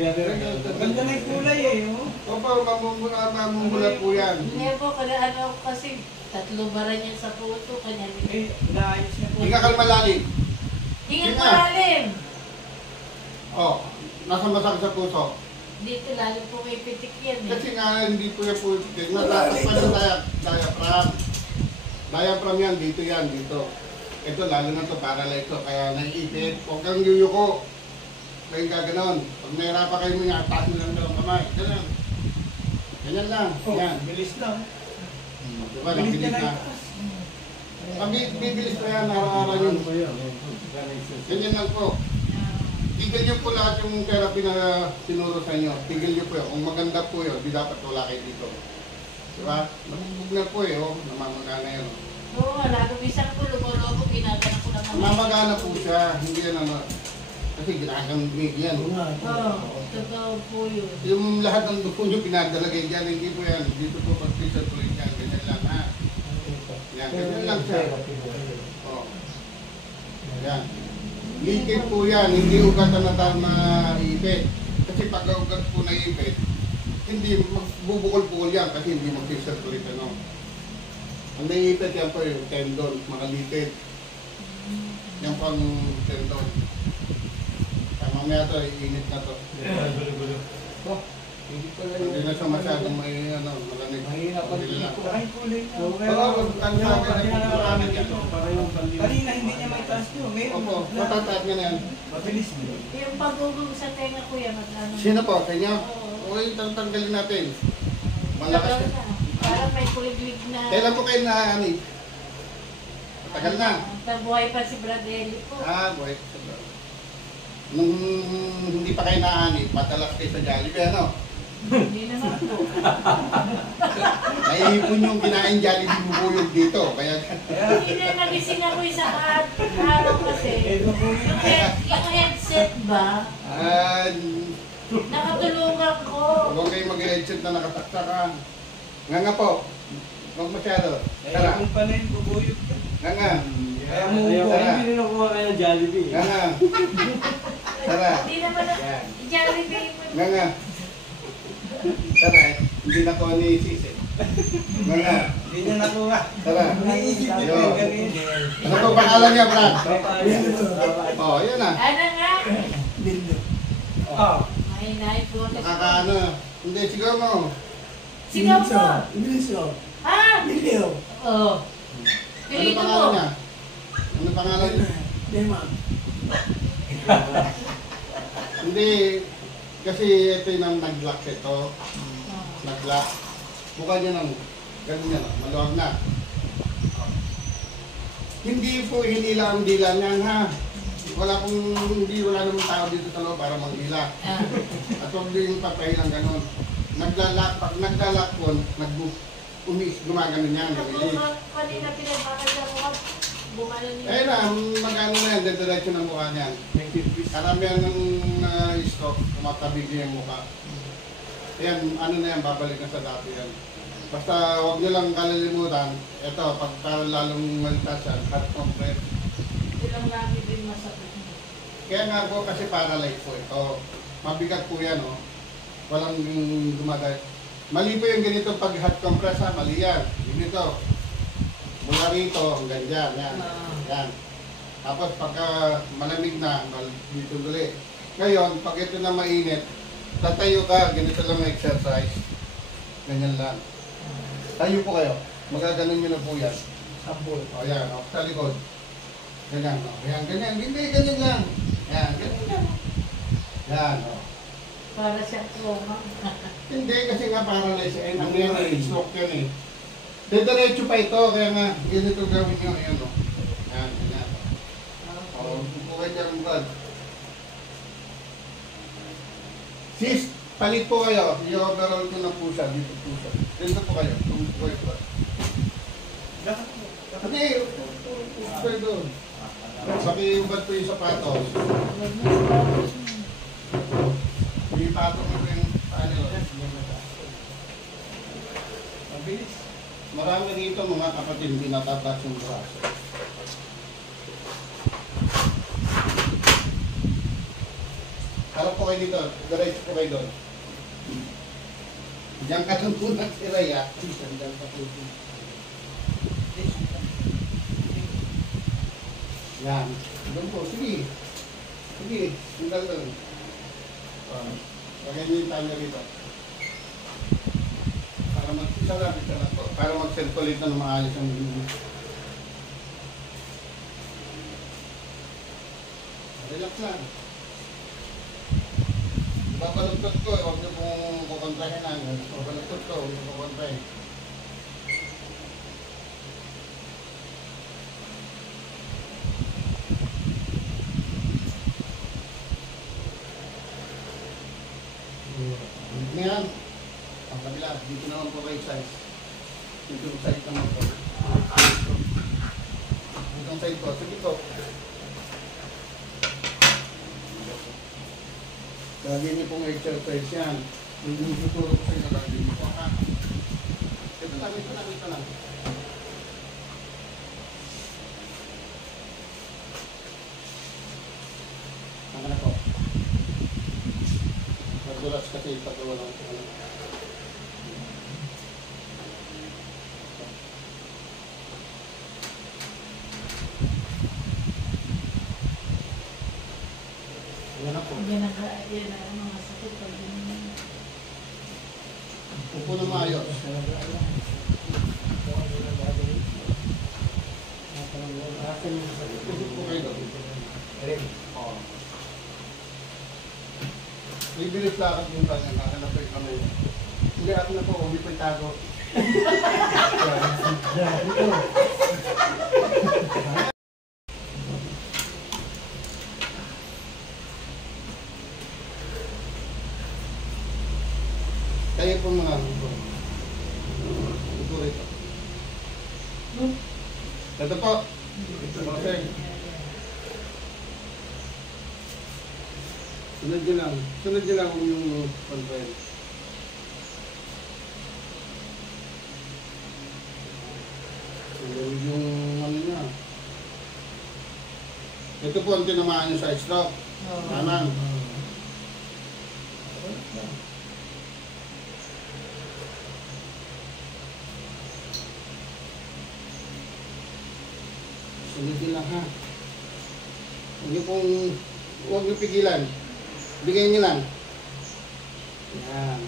Ganda na yung kulay eh. Opo, mamumula po yan. Hindi po, kada ano kasi tatlo bara niya sa puso, kanya Eh, naayos niya po. Hinga ka malalim. Hingat malalim! Oh, nasa masakit sa puso. Dito lalo po may pitik yan eh. Kasi nga, hindi po yung puso. Nasa pa ng diaphragm. Diaphragm yan, dito. Ito, lalo na ito, paralyze ito. Kaya naiipit. Huwag kang yuyuko. Kaya gaganon. Pag nahirapan kayo mo nga, taas mo lang dalawang kamay. Ganyan. Ganyan lang. Yan. Bilis lang. Diba, nabilis na. Pag bibilis na yan, araw-araw yun. Ganyan lang po. Tigil nyo po lahat yung therapy na sinuro sa inyo. Tigil nyo po yun. Kung maganda po yun, di dapat wala kayo dito. Diba? Nabubog na po eh, oh. Namamagana yun. Oo, lalo minsan po lumolobo, ginagana ko naman. Namamagana po siya. Hindi yan ano. Kasi ginagamit yan. Oo, totoo po yun. Yung lahat ng dugo nyo pinadalagay dyan, hindi po yan. Dito po pag-pressure po yan. Ganyan lang ha. Yan, ganyan lang siya. Oh. Yan. Likid po yan, hindi ugatan na tawag na ipit. Kasi pag ugat po na ipit, hindi magbubukol-bukol yan kasi hindi mag-circulate ano. Ang naiipit yan po yung tendon, mga likid. Yan po ang tendon. Kaya mamaya ito, iinit na ito. Hindi na siya masyadong may ano, malamig. Mahirap pag saka yung kulay na. Oo, ang sabi na maraming yan. Kanina hindi niya may taas nyo. Ngayon, Opo, matataat nga na yan. mabilis nyo. Yung pagugong sa tenga kuya, mag-ano. Sino po? Kanya? Oo. Okay, tanggalin natin. Malakas Tagal yan. na. Parang may kuliglig na. Kailan po kayo na-ani? Matagal na. Tabuhay pa si Brad Eli po. Boy. Nung hindi pa kayo na-ani, madalas kayo sa Jollibee, ano? Hindi naman po. Naiipon yung kinain Jollibee bubuyog dito. Kaya Hindi na nagising ako isang araw kasi. Yung headset ba, nakatulungan ko. huwag kayo mag-headset na nakatakta ka. Nga po. Huwag masyado. Tara. Kung pa na yung bubuyog ka. Nga. Kaya mo Hindi na kuha kayo ng Jollibee. Nga. Tara. Hindi naman na, Yan. i-Jollibee mo. Nga. Tara. Hindi na ko ni Sisi. Nga. Hindi niya nakuha. Tara. Naisip niya Yo. yung kanina. Ano po pangalan niya, Brad? Papa. Yun na. Ano nga? Lindo. Oh. Mahinahin po. Nakakaano. Hindi, sigaw mo. Sigaw mo. Biliso. Ha? Biliw. Oo. Ano Pilito pangalan mo. niya? Ano pangalan niya? Dema. Hindi. Kasi ito yung nag-lock ito. Nag-lock. Mukha niya nang ganun yan. Maluwag na. Hindi po hinila ang dila niyan ha. Wala namang tao dito sa loob para manghila. At huwag din yung papay ng ganun. Pag naglalak po, gumagano niyan. Kanina pinagpapalala ko ka. Bumalan niya. Ayun na, magano na yan, diretso ng mukha niyan. Karamihan ng stroke, tumatabig yung mukha. Ayan, ano na yan, babalik na sa dati yan. Basta huwag nyo lang kalilimutan, ito, pag para lalong malitas yan, hot compress. Ilang lagi din masakit. Kaya nga po kasi paralyze po ito. Mabigat po yan, oh. Walang dumaday. Mali po yung ganito pag hot compress ha, mali yan. Ganito. Mula rito, hanggang dyan, yan. Yan. Tapos pagka malamig na, dito duli. Ngayon, pag ito na mainit, tatayo ka, ganito lang na exercise. Ganyan lang. Tayo po kayo. Magaganon nyo na po yan. Sabol. O yan, o, sa likod. Ganyan, o. Yan, ganyan. Hindi, ganyan lang. Yan, ganyan lang. Yan, o. Para siyang trauma. Hindi, kasi nga paralyze. Ano yan, stroke yan eh. Diretso pa ito, kaya nga, ganito gawin nyo. Ayan, o. Yan, ganyan. O, bukay dyan, Brad. Sis, palit po kayo. I-overall ko na po siya. Dito po siya. Dito po kayo. Dito po kayo. Hindi, pwede doon. Pakiubad po yung sapatos. Ipatong mo yung ano. Mabilis. Marami dito mga kapatid, hindi natatas yung braso. Harap po kayo dito. Diretso po kayo doon. Diyan ka lang po nagtiray ah. Diyan ka po. Yan. Doon po. Sige. Sige. Hanggang doon. Pagay niyo yung timer dito. Para mag-isa lang po. Para mag-circulate na maayos ang dugo. Relax lang. Babalagtot ko, huwag niyo pong kukontrahin lang. Babalagtot ko, huwag niyo kukontrahin. Ngayon, ang kabila, dito naman po kayo size. Dito yung side naman po. Dito side po, sige po. Lagi niyo pong exercise yan. Yung tuturo ko sa inyo, lagi niyo po. Ha? Ito lang, ito lang, ito lang. Tama na po. Madulas kasi pagawa lang ito. Yan na po. Yan ang mga sakit pag ganyan. Upo na maayos. Upo po kayo doon. Oo. Bibilis lakad yung kanya, nakahanap ko yung kamay. Hindi ako na po, hindi po itago. Kayo po mga upo. Upo rito. Ito po. Okay. Sunod nyo lang. Sunod nyo lang yung conference. Sunod yung ano niya. Ito po ang tinamaan nyo sa stroke. Kanan. Sunod nyo lang ha. Huwag nyo pigilan. Bigay niyo lang. Yan.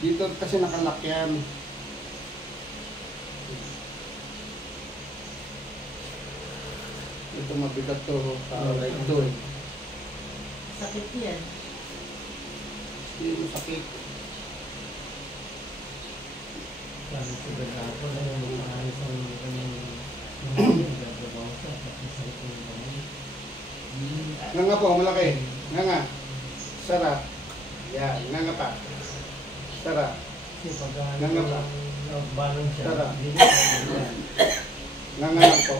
Dito kasi nakalock yan. Ito mabigat to. Like ito. Sakit yan. Hindi mo sakit. Sabi ko ba na ako na yung maayos ang Nga nga po, malaki. Nga nga. Sarap. Yan. Nga nga pa. Sarap. kasi pagka Nga nga pa. balon siya, Tara. hindi niya Nga nga lang po.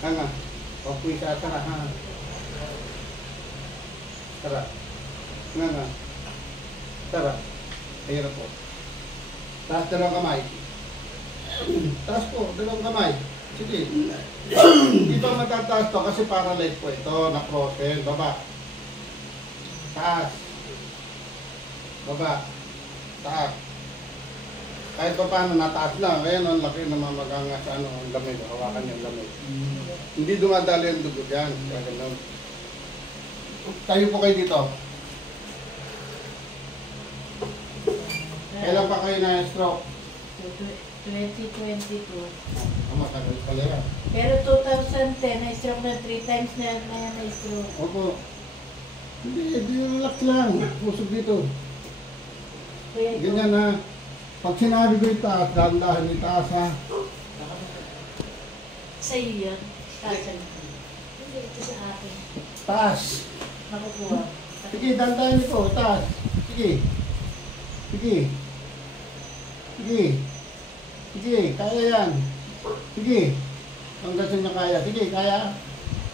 Nga nga. Okay sa sarap. Ha. Sarap. Nga nga. Sarap. Ayun na po. Taas dalawang kamay. Taas po, dalawang kamay. Sige. Dito matataas to kasi paralyzed po ito. Na-frozen. Baba. Taas. Baba. Taas. Kahit pa paano nataas na. Ngayon ang laki naman maganga sa ano, ang lamig. Hawakan yung lamig. Hindi dumadali yung dugo dyan. Kaya ganun. Tayo po kayo dito. Kailan pa kayo na-stroke? 2022. Matagal pala yan. Pero 2010, na-stroke na 3 times na na-stroke. Opo. Hindi, relax lang. Pusog dito. Kuya, ikaw, Ganyan na. Pag sinabi ko itaas, dahan-dahan itaas ha. sa iyo yan. Tasan. Hindi, ito sa akin. Taas. Nakukuha. Sige, dahan-dahan niyo po. Taas. Sige. Sige. Sige. Sige, kaya yan. Sige. Hanggang sa niya kaya. Sige, kaya.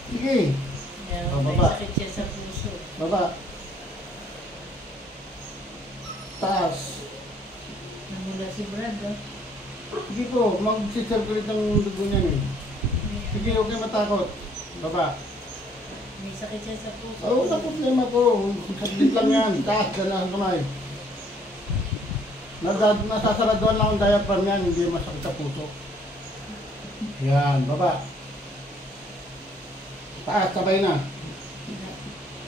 Sige. Yan, Oh, may baba. sakit siya sa puso. Baba. Taas. Namula si Brad, oh. Sige po, mag-circulate ang dugo niyan eh. Sige, huwag kayo matakot. Baba. May sakit siya sa puso. Oo, wala problema po. Saglit lang yan. Taas ka na ang kamay. Nasasaraduan lang ang diaphragm yan, hindi masakit sa puso. Yan, baba. Taas, sabay na.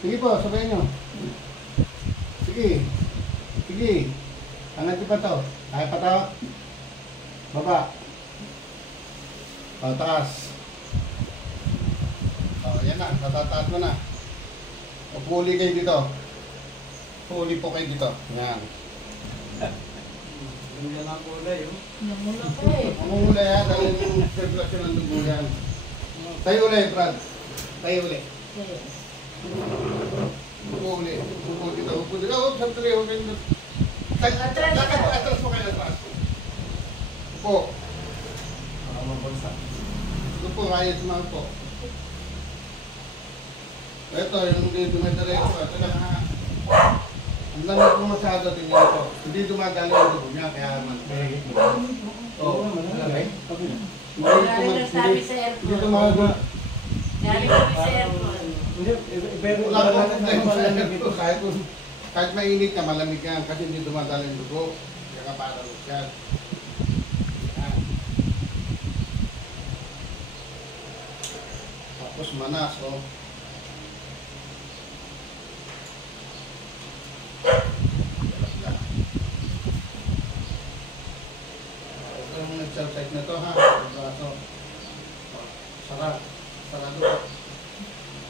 Sige po, sabay nyo. Sige. Sige. Angat ko pa to. Kaya pa to. Baba. O, taas. O, yan na. Natataas mo na. O, puli kayo dito. Puli po kayo dito. Yan. Ganyan ang kulay, oh. Namula ko eh. Ang uli ha, dahil yung circulation ng dugo yan. Tayo uli, Brad. Tayo uli. Okay. Upo uli. Upo dito. Upo dito. Oh, sandali. Okay. Atras mo kayo. Atras. Upo. Upo. Ayos mga upo. Ito, yung dumediretso. Ito lang ha. Ang lamig po masyado, tingnan ko. Hindi dumadali ang dugo niya, kaya naman. Oo. Galing ang sabi sa airport. Hindi dumadali. Galing kami sa airport. Wala ko sa airport. Kahit mainit ka, malamig yan. Kasi hindi dumadali ang dugo. Kaya ka para yan. Yan. Tapos manas, oh. Yung exercise na to ha, yung braso. Sara. Sara to.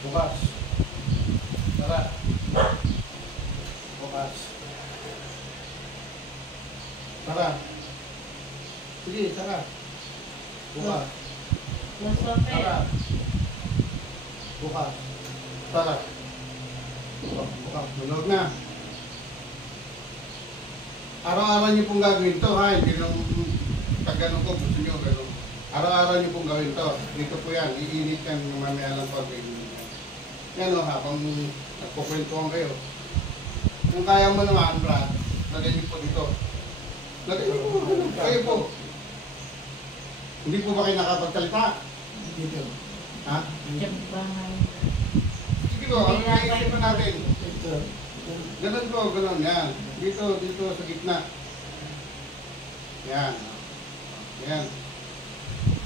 Bukas. Sara. Bukas. Sara. Sige, sara. Bukas. Yung sope. Sara. Bukas. Sara. Bukas. Tulog na. Araw-araw niyo pong gagawin to ha, hindi nung pag ganun ko, gusto niyo ganun. Araw-araw niyo pong gawin to. Dito po yan, iinit yan mamaya lang pag iinit. Yan o, habang nagkukwentuhan kayo. Kung kaya mo naman, Brad, lagay niyo po dito. Lagay niyo po, kayo po. Hindi po ba kayo nakapagsalita? Dito. Ha? Jambangan. Sige po, ang naisipan natin. Ito. Ganun po, ganun, yan. Dito, dito sa gitna. Yan. Yan.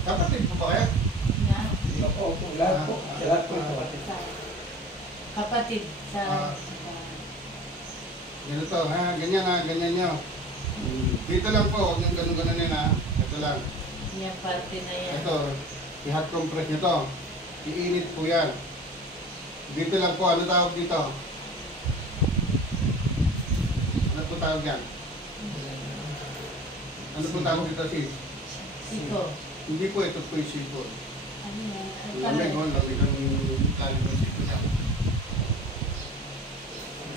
Kapatid po ba kayo? Yan. Opo, lahat po. Lahat po ito. Kapatid sa... Ganito, ha? Ganyan ha, ganyan nyo. Dito lang po, huwag yung ganun-ganun yan ha. Ito lang. Yan, parte na yan. Ito, i-hot compress nyo to. Iinit po yan. Dito lang po, ano tawag dito? Ano po tawag yan? Ano po tawag dito, sis? Siko. Hindi po, ito po yung sipon. Ano yan? Lamig, oh, lamig ang lalim ng sipon niya.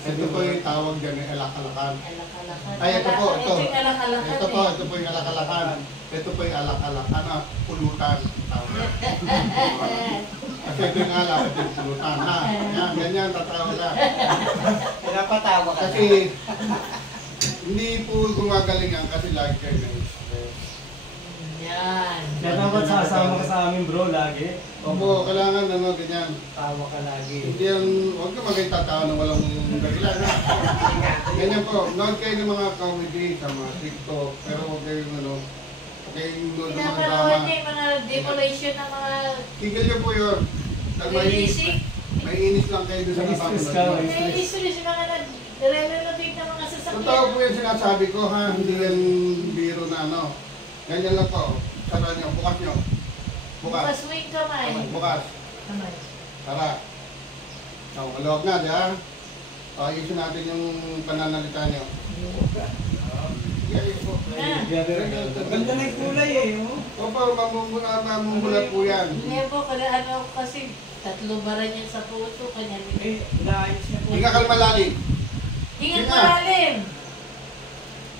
Ito po yung tawag dyan, yung alak-alakan. Alak-alakan. Ay, ito po, ito. Ito yung alak-alakan Ito po, ito po yung alak-alakan. Ito po yung alak-alakan, pulutan. Tawag. Kasi ito yung alak, ito yung pulutan, ha? Yan, ganyan, tatawa lang. Pinapatawa ka. Kasi, hindi po gumagaling yan kasi lagi kayo na stress. Yan. Kaya dapat sasama ka sa amin bro lagi. Opo, kailangan ano, ganyan. Tawa ka lagi. Hindi yan, huwag ka magkitatawa na walang dahilan, ha? Ganyan po, nood kayo ng mga comedy sa mga TikTok, pero huwag kayong ano, huwag kayong nood ng mga Pinapanood drama. niya yung mga demolition ng mga Tigil niyo po yun. Pag releasing. may inis lang kayo doon sa May stress ka, napapanood. may May history sa mga nare-renovate ng mga Totoo sasakyan. po yung sinasabi ko ha, hindi yan biro na ano. Ganyan lang po. Sara nyo, bukas nyo. Bukas. Bukas mo yung kamay. Bukas. Kamay. Tara. So, malawag na, di ha? O, ayusin natin yung pananalita nyo. Sige, po. Ganda na yung kulay eh. Oh. Opo, mamumula po yan. Hindi po, kada ano kasi tatlo baran yan sa puso. Kanya Eh, inaayos niya po. Hinga ka malalim. Hingan Hinga. malalim.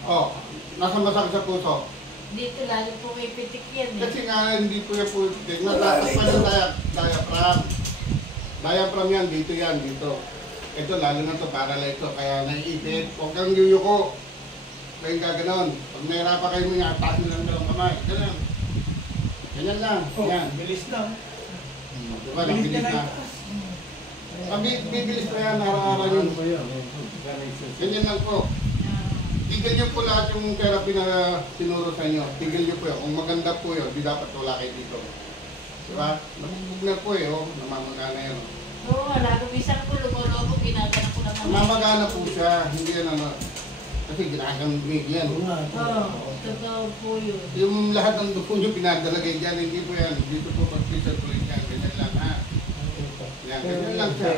O, nasa masakit sa puso. Dito lalo po may pitik yan eh. Kasi nga, hindi po yung putik. Natatakpan yung diaphragm. Diaphragm yan, dito yan, dito. Ito, lalo na ito, para lang ito. Kaya naiipit. Huwag kang yuyuko. Kaya gaganon. Pag nahirapan kayo mo nga, taas nyo lang dalawang kamay. Ganyan. Ganyan lang. Oh, Yan. bilis lang. Diba, nabilis na. Bibilis pa yan, araw-araw yun. Ano ba yun? Ganyan lang po. Tigil niyo po lahat yung therapy na tinuro sa inyo. Tigil niyo po yun. Kung maganda po yun, di dapat wala kayo dito. Diba? Nabubog na po eh, oh. Namamagana yan. Oo, lalo minsan po lumolobo, ginagana ko naman. Namamagana po siya, hindi yan ano. Kasi ginagamit yan. Oo, totoo po yun. Yung lahat ng dugo nyo pinadalagay dyan, hindi po yan. Dito po pag-pressure po yan. Ganyan lang ha. Yan, ganyan lang siya.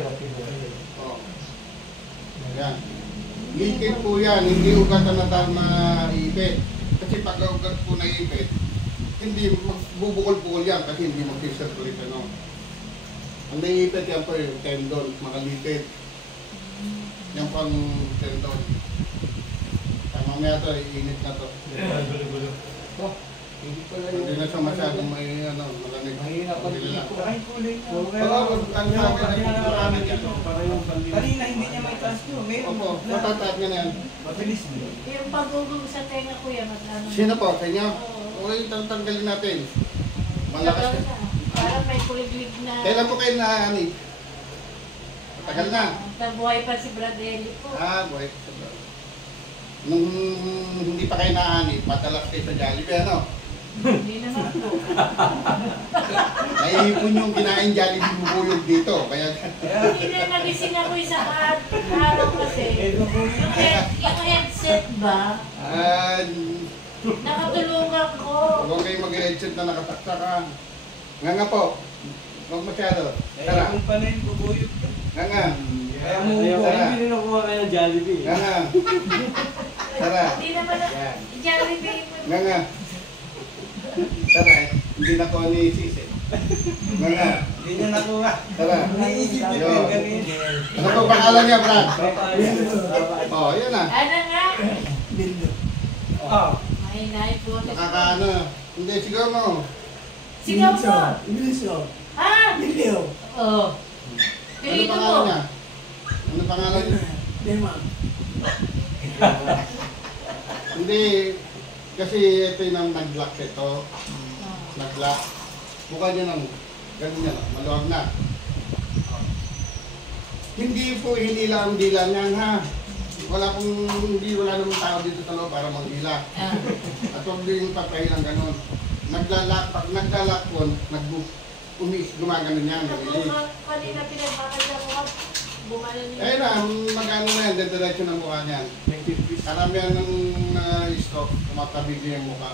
Oh. Yan. Liquid po yan, hindi ugatan na tawag na ipit. Kasi pag ugat po na ipit, hindi magbubukol-bukol yan kasi hindi mag-circulate ano. Ang naiipit yan po yung tendon, makalipid. Yan po ang tendon. Kaya mamaya ito, iinit na to. Oh, hindi pala yun. Hindi na siya masyadong may ano, malamig. Mahirap pag Hindi lang. Saka yung kulay niya. Pero ang sabi na maraming yan. Kanina hindi niya may transfer. Meron. Opo, matataat nga na yan. Mabilis mo. Yung pagugong sa tenga ko yan, ano. Sino po? Sa inyo? Oo. O yung tatanggalin natin. Malakas Tagal yan. na. Parang may kuliglig na. Kailan po kayo na-ani? Matagal na. Nabuhay pa si Bradelli po. Ah, boy. Nung hindi pa kayo na-ani, patalas kayo sa Jollibee, ano? Hindi naman po. Naiipon yung kinain Jollibee bubuyog dito. Kaya Hindi na nagising ako isang araw kasi. Yung headset ba, nakatulungan ko. huwag kayo mag-headset na nakatakta ka. Nga po. Huwag masyado. Tara. Kung pa na yung bubuyog ka. Nga. Kaya mo Tara. Hindi na kuha kayo ng Jollibee. Nga. Tara. Hindi naman na, Yan. Jollibee mo. Nga. Tara. Hindi na ko ni Sisi. Nga. Hindi niya nakuha. Tara. Naisip niya Yo. yung ganito. Ano po pangalan niya, Brad? Oh, yan na. Ano nga? Oh. Mahinahin po. Nakakaano. Hindi, siguro mo. Sigaw mo. Ibilis ko. Ha? Biliw. Oo. Ano Pilito pangalan mo. niya? Ano pangalan niya? Dema. Hindi. Kasi ito yung nag-lock ito. Nag-lock. Mukha niya nang ganun yan. Maluwag na. Hindi po hinila ang dila niyan ha. Wala namang tao dito sa loob para manghila. Ah. At huwag din patay ng ganun. Pag naglalak po, gumaganon yan. Kanina pinagpakasya ko ka. Bumalan niyo. Eh na, magano na yan, diretso ng mukha niyan. Karamihan ng stroke, tumatabig niya yung mukha.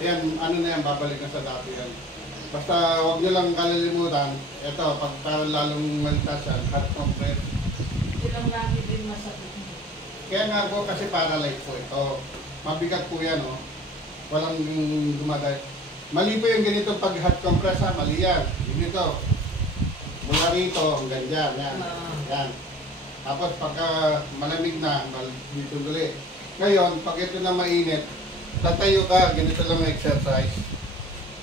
Ayan, ano na yan, babalik na sa dati yan. Basta huwag niyo lang kalilimutan, ito, pag lalong malitas yan, hot compress. Ito lang lagi din masakit. Kaya nga po kasi paralyze po ito. Mabigat po yan, oh. Walang dumaday. Mali po yung ganito pag hot compress ha, mali yan. Ganito. Mula rito, hanggang dyan, yan. Yan. Tapos pagka malamig na, dito gali. Ngayon, pag ito na mainit, tatayo ka, ganito lang ang exercise.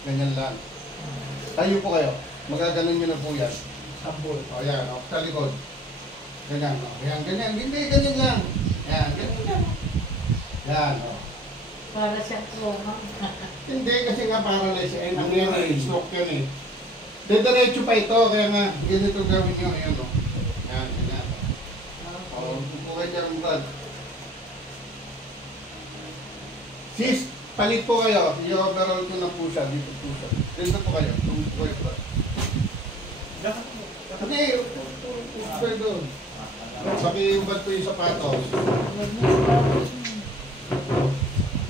Ganyan lang. Tayo po kayo. Magaganon nyo na po yan. Sabol. O yan, o, sa likod. Ganyan, o. Yan, ganyan. Hindi, ganyan lang. Yan, ganyan lang. Yan, o. Para siyang trauma. Hindi, kasi nga paralyze. Ano yan, stroke yan eh. Diretso pa ito, kaya nga, ganito gawin nyo. Ayan, o. Yan, ganyan. O, upo kayo dyan, Brad. Sis, palit po kayo. I-overall ko na po siya. Dito po siya. Dito po kayo. Dito po kayo, Brad. Hindi, upo kayo doon. Pakiubad po yung sapatos.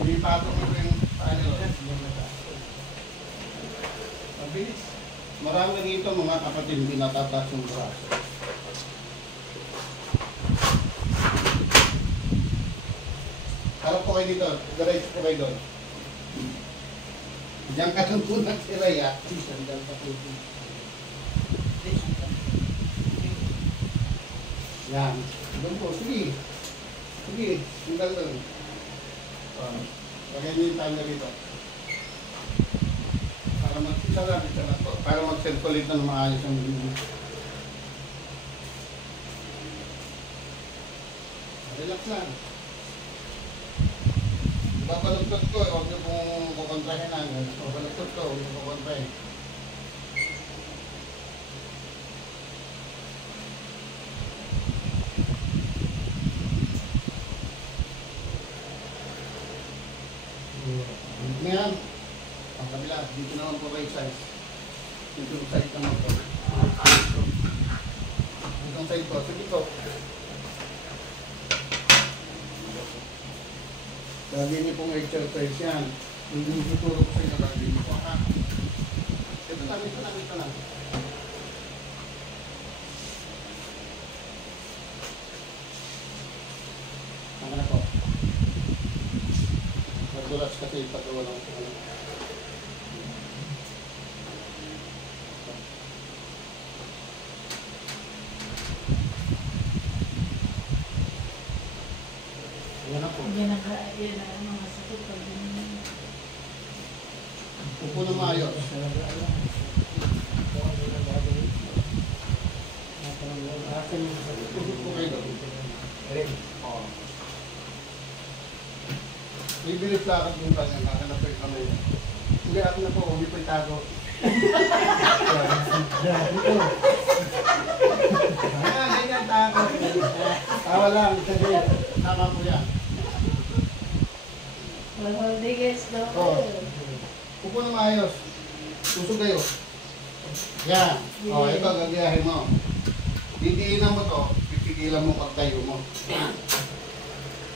Ipatong mo yung ano. Mabilis. Marami dito mga kapatid, hindi natataas yung braso. Harap po kayo dito, diretso po kayo doon. Diyan ka lang po nagsiray ha. Diyan ka po. Yan. Doon po, sige. Sige, hanggang doon. Lagyan niyo yung timer dito. Para mag-isa lang po. Para mag-circulate na maayos ang dugo. Relax lang. Babalagtot ko, huwag niyo pong kukontrahin lang. Babalagtot ko, huwag niyo kukontrahin. side ko. Sige po. Lagi niyo pong exercise yan. Hindi tuturo ko sa inyo, lagi niyo po, ha? Ito lang, ito lang, ito lang. Tama na po. Madulas kasi pagawa ng ano. Yan na po. Yan ang mga sakit pag ganyan. Upo na maayos. Upo kayo doon. Oo. Bibilis lakad yung kanya, nakanap ko yung kamay niya. Hindi, ako na po, hindi po itago. Ayan, ganyan tago. Tawa lang, sabi. Tama po yan. Rodriguez daw. Oo. Upo na maayos. Susog kayo. Yan. O, ito, gagayahin mo. Didiinan mo to, pipigilan mo pagtayo mo.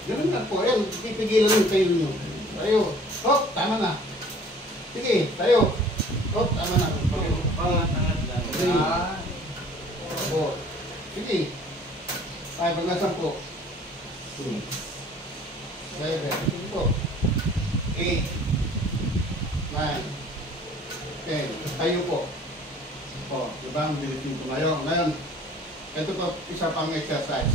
Ganun lang po. Ayan, pipigilan mo tayo nyo. Tayo. Hop, tama na. Sige, tayo. Hop, tama na. Tayo. Pangat lang. Three. Four. Sige. 5 hanggang 10. 6. 7. Sige po. 8. 9. 10. Tayo po. O, diba ang bilisin ko ngayon. Ngayon, ito po isa pang exercise.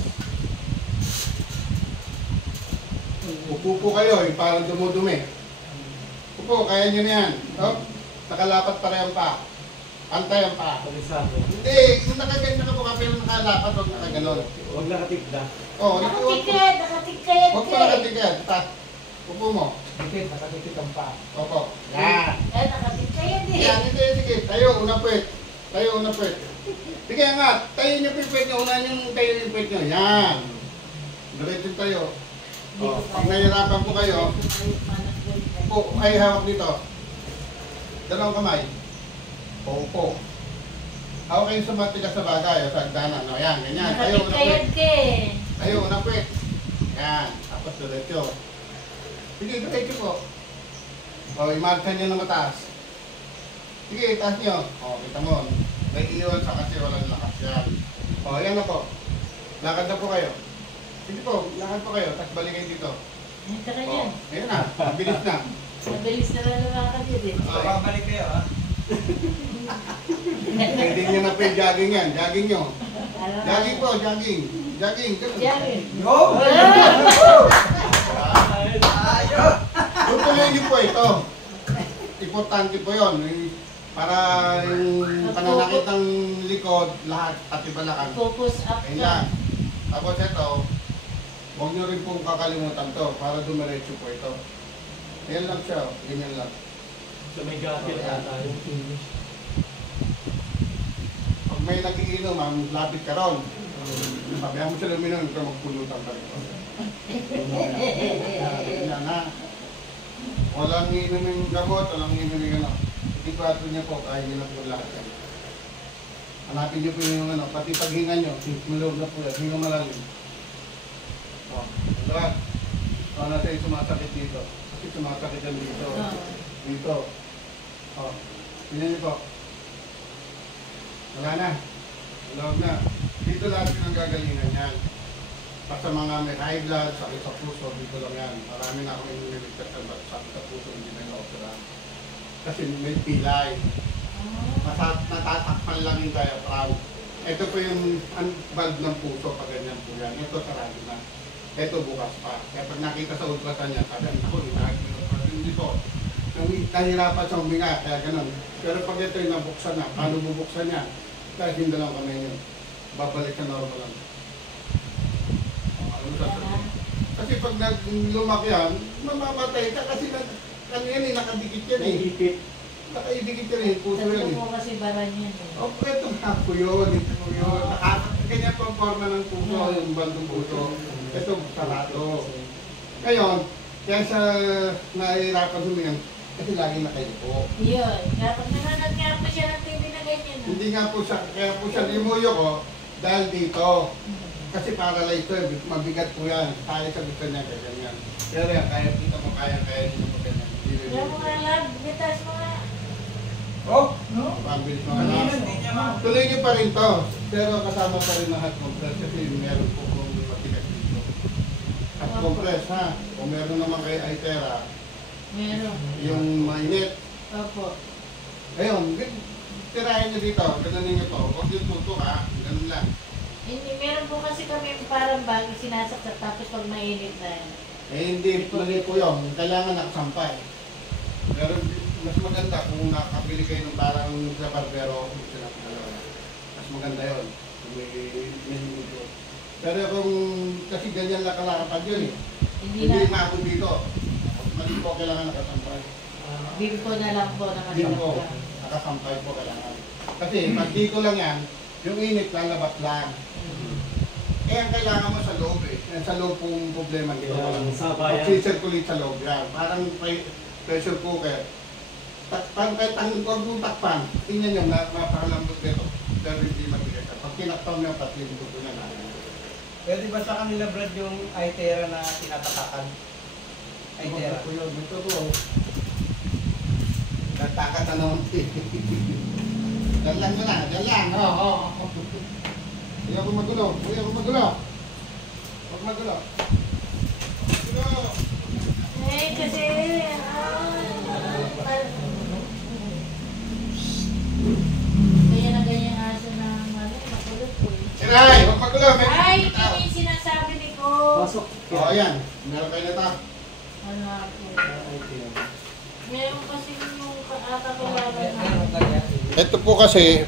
Upo po kayo, yung parang dumudumi. Upo, kaya nyo na yan. O, nakalapat pa rin pa. Pantay ang pa. Hindi, kung nakaganyan ka po ka, pero nakalapat, huwag nakaganon. Huwag nakatikda. O, Nakatikad. huwag pa nakatigad. Upo mo. Dikit, nakatikit ang paa. Opo. Yan. Nakatikad eh. Yan, hindi, sige. Tayo, una puwet. Tayo, una puwet. Sige, angat. Tayo niyo po yung puwet niyo. Unahan yung tayo yung puwet niyo. Yan. Diretso tayo. O, pag nahihirapan po kayo, upo, ay hawak dito. Dalawang kamay. Upo. Hawak kayo sa matigas sa bagay o sa agdanan. O, yan, ganyan. Tayo, una puwet. Nakatikad ka eh. Tayo, una puwet. Yan. Tapos diretso. Sige, diretso po. O, imarcha niyo na mataas. Sige, taas niyo. O, kita mo. May iyon sa kasi walang lakas yan. O, yan na po. Lakad na po kayo. Sige po, lakad po kayo. Tapos balik kayo dito. Ito ka O, yan. ayun na. Mabilis na. Mabilis na lang lumakad yun eh. So, babalik kayo, ha? Pwede nyo na po yung jogging yan. Jogging nyo. Jogging po, jogging. Jogging. Ganun. Jogging. Yo! Ayo! Tutuloy niyo po ito. Importante po yun. Para yung pananakit ng likod, lahat, pati balakan. Focus up Ayun ka. lang. Tapos ito, huwag nyo rin pong kakalimutan to para dumiretso po ito. Ayan lang siya, ganyan lang. So may gapil na tayo. Pag may nagiinom, lapit ka ron. Sabihan mo siya luminom, ito magpulutan ka rin. Yan na. Walang inom yung gamot, walang inom yung ano. Ipato niya po, kaya niyo na po lahat yan. Hanapin niyo po yung ano, pati paghinga niyo, maloob na po yan, hinga malalim. O, lahat. O, nasa yung sumasakit dito. Kasi sumasakit yan dito. Dito. O, tingnan niyo po. Wala na. Maloob na. Dito lahat pinanggagalingan yan. At sa mga may high blood, sakit sa puso, dito lang yan. Marami na akong iniligtas sa sakit sa puso, hindi na ina-operahan. Kasi may pilay. Natatakpan lang yung diaphragm. Ito po yung valve ng puso, pag ganyan po yan. Ito sarado na. Ito bukas pa. Kaya pag nakita sa ultrasound niya, sabi ako, hindi po. Nahirapan sa huminga, kaya ganun. Pero pag ito yung nabuksan na, paano bubuksan niya? Dahil hindi lang kami yun. Babalik sa normal lang. Kasi pag lumaki yan, mamamatay ka kasi ano yan eh, nakadikit yan eh. Naipit. Nakaidikit yan eh, puso yan Tatlo eh. po kasi baran yan eh. O, ito nga po yun, ito po yun. Ganyan po ang forma ng puso, yung bandong puso. Ito, sarado. Ngayon, kaya sa nahihirapan humingan, kasi lagi nakayupo. Yun. Kapag nanonood nga po siya ng TV na ganyan. Hindi nga po siya, kaya po siya limuyo ko, Dahil dito. Kasi paralyzed to, mabigat po yan. Kaya sa gusto niya, ganyan. Pero yan, kaya kita mo, kaya niyo mo ganyan. Kaya mo nga lab, bitas mo nga. Oh! No? Pabilis mo Kanina, na. hindi niya ma... Tuloy niyo pa rin to. Pero kasama pa rin ang hot compress kasi meron po kung matigas dito. Hot compress ha. Kung meron naman kay Itera, Meron. yung mainit. Opo. Ayun, tirahin niyo dito. Ganun niyo to. Huwag yung tuto ha. Ganun lang. Hindi, meron po kasi kami parang bag sinasaksak tapos pag mainit na yan. Eh hindi po yun. Kailangan nakasampay. Pero mas maganda kung nakabili kayo ng parang sa barbero, sila po dalawa. Mas maganda yun. Kung may video. Pero kung kasi ganyan lang kalakapag yun eh. Hindi Hindi na, maabot dito. Mali po kailangan nakasampay. bimpo na lang po Dito po, nakasampay. nakasampay po kailangan. Kasi pag dito lang yan, yung init lalabas lang. Eh, ang kailangan mo sa loob eh. Sa loob pong problema dito. Kailangan sabayan. Mag-circulate sa loob yan. Parang pressure cooker. Takpan, kahit ang huwag mong takpan. Tingnan nyo, napakalambot dito. Pero hindi mabigat. Pag kinakpan mo yung pati yung dugo na natin. Pwede ba sa kanila, Brad, yung Itera na tinatatakan? Itera. Ito yun, ito po. Natakat na naman. Dyan lang mo na, dyan lang. Oo. Huwag ako magulo, huwag ako magulo. Huwag magulo. Magulo. Eh, kasi, kaya na ganyan aso na makulot po eh. Siray, huwag magulo. May Ay, tao. yun yung sinasabi ni ko. Pasok. Oo, ayan. Meron kayo na ito. Ano nga po. Ay, tiyan. Meron kasi yung kakalaban na. Meron kanya. Ito po kasi,